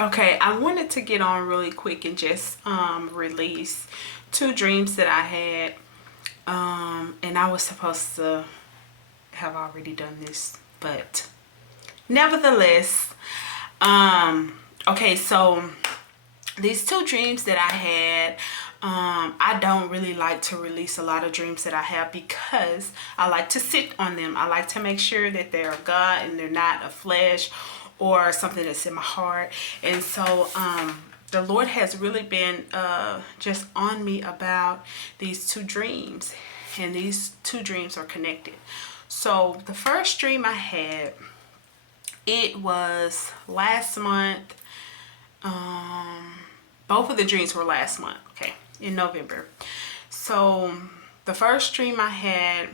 Okay, I wanted to get on really quick and just release two dreams that I had. And I was supposed to have already done this, but nevertheless, okay, so these two dreams that I had, I don't really like to release a lot of dreams that I have because I like to sit on them. I like to make sure that they're God and they're not a flesh or something that's in my heart. And so the Lord has really been just on me about these two dreams, and these two dreams are connected. So the first dream I had, it was last month. Both of the dreams were last month, okay, in November. So the first dream I had,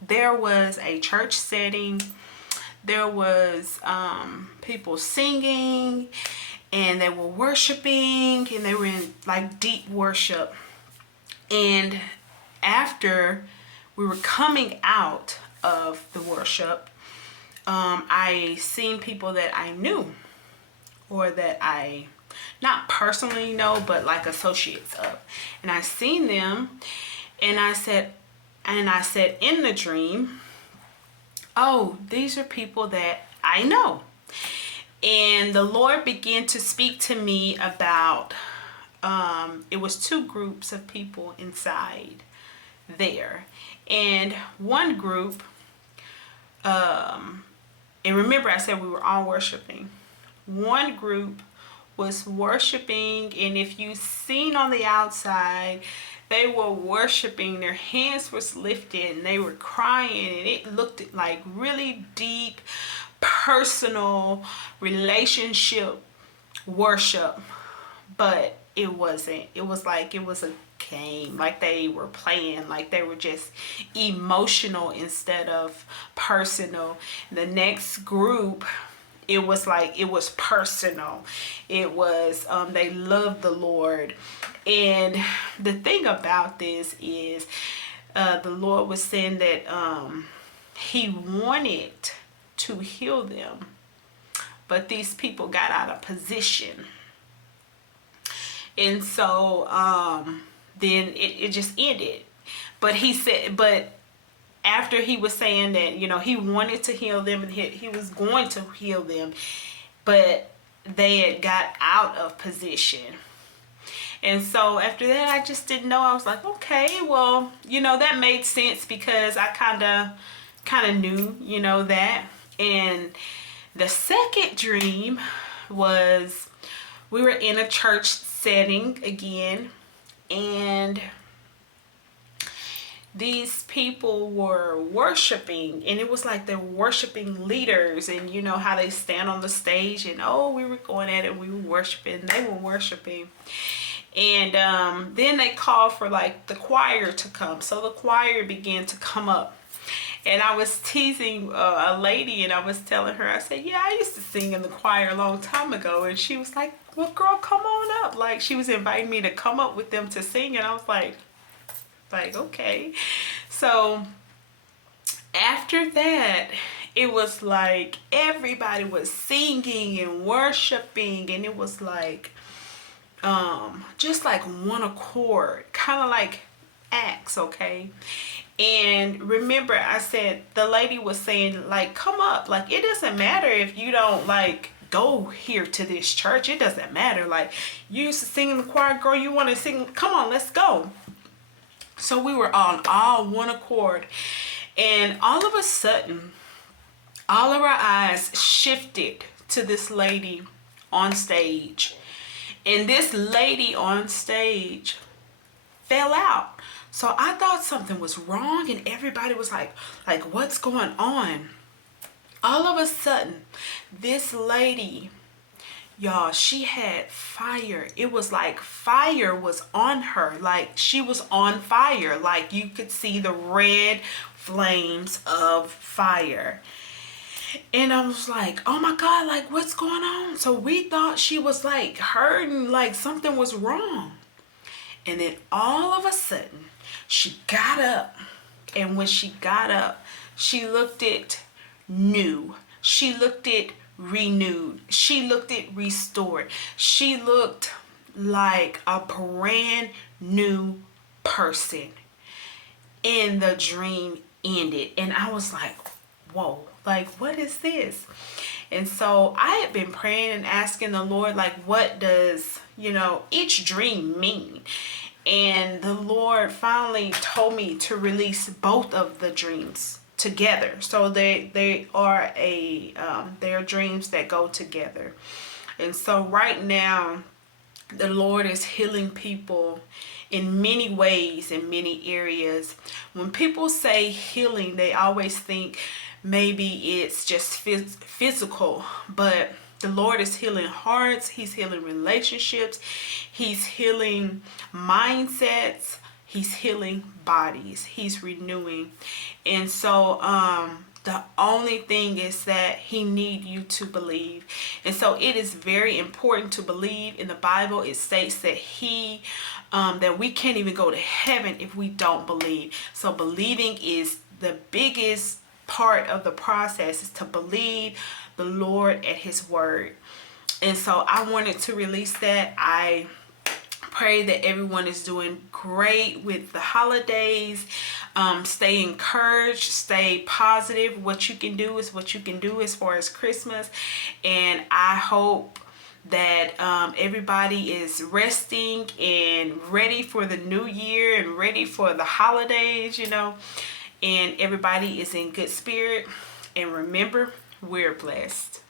there was a church setting. There was people singing, and they were worshiping, and they were in like deep worship. And after we were coming out of the worship, I seen people that I knew, or that I not personally know, but like associates of. And I seen them, and I said in the dream, oh, these are people that I know. And the Lord began to speak to me about, it was two groups of people inside there. And one group, and remember I said we were all worshiping. One group was worshiping, and if you seen on the outside, they were worshiping, their hands was lifted, and they were crying, and it looked like really deep, personal relationship worship. But it wasn't. It was like it was a game, like they were playing, like they were just emotional instead of personal. The next group, it was like it was personal. It was they loved the Lord. And the thing about this is the Lord was saying that he wanted to heal them, but these people got out of position. And so then it just ended. But he said, but after he was saying that, you know, he wanted to heal them, and he was going to heal them, but they had got out of position. And so after that, I just didn't know. I was like, okay, well, you know, that made sense because I kind of knew, you know, that. And the second dream was we were in a church setting again, and these people were worshiping, and it was like they're worshiping leaders, and you know how they stand on the stage, and oh, we were going at it, we were worshiping, they were worshiping. And then they called for like the choir to come. So the choir began to come up. And I was teasing a lady, and I was telling her, I said, yeah, I used to sing in the choir a long time ago. And she was like, well, girl, come on up. Like, she was inviting me to come up with them to sing. And I was like, okay. So after that, it was like everybody was singing and worshiping. And it was like, just like one accord, kind of like Acts, okay? And remember, I said the lady was saying, like, come up, like, it doesn't matter if you don't like go here to this church, it doesn't matter, like, you used to sing in the choir, girl, you want to sing, come on, let's go. So we were on all one accord, and all of a sudden all of our eyes shifted to this lady on stage. And this lady on stage fell out. So I thought something was wrong, and everybody was like, what's going on? All of a sudden, this lady, y'all, she had fire. It was like fire was on her. Like she was on fire. Like you could see the red flames of fire. And I was like, oh my God, like what's going on? So we thought she was like hurting, like something was wrong. And then all of a sudden, she got up. And when she got up, she looked it new. She looked it renewed. She looked it restored. She looked like a brand new person. And the dream ended. And I was like, whoa, like, what is this? And so I had been praying and asking the Lord, like, what does, each dream mean? And the Lord finally told me to release both of the dreams together. So they are they are dreams that go together. And so right now, the Lord is healing people in many ways, in many areas. When people say healing, they always think maybe it's just physical, but the Lord is healing hearts, He's healing relationships, He's healing mindsets, He's healing bodies, He's renewing. And so the only thing is that He need you to believe. And so it is very important to believe. In the Bible, it states that that we can't even go to heaven if we don't believe. So believing is the biggest part of the process, is to believe the Lord at His word. And so I wanted to release that. I pray that everyone is doing great with the holidays. Stay encouraged, stay positive. What you can do is what you can do as far as Christmas. And I hope that everybody is resting and ready for the new year and ready for the holidays, and everybody is in good spirit. And remember, we're blessed.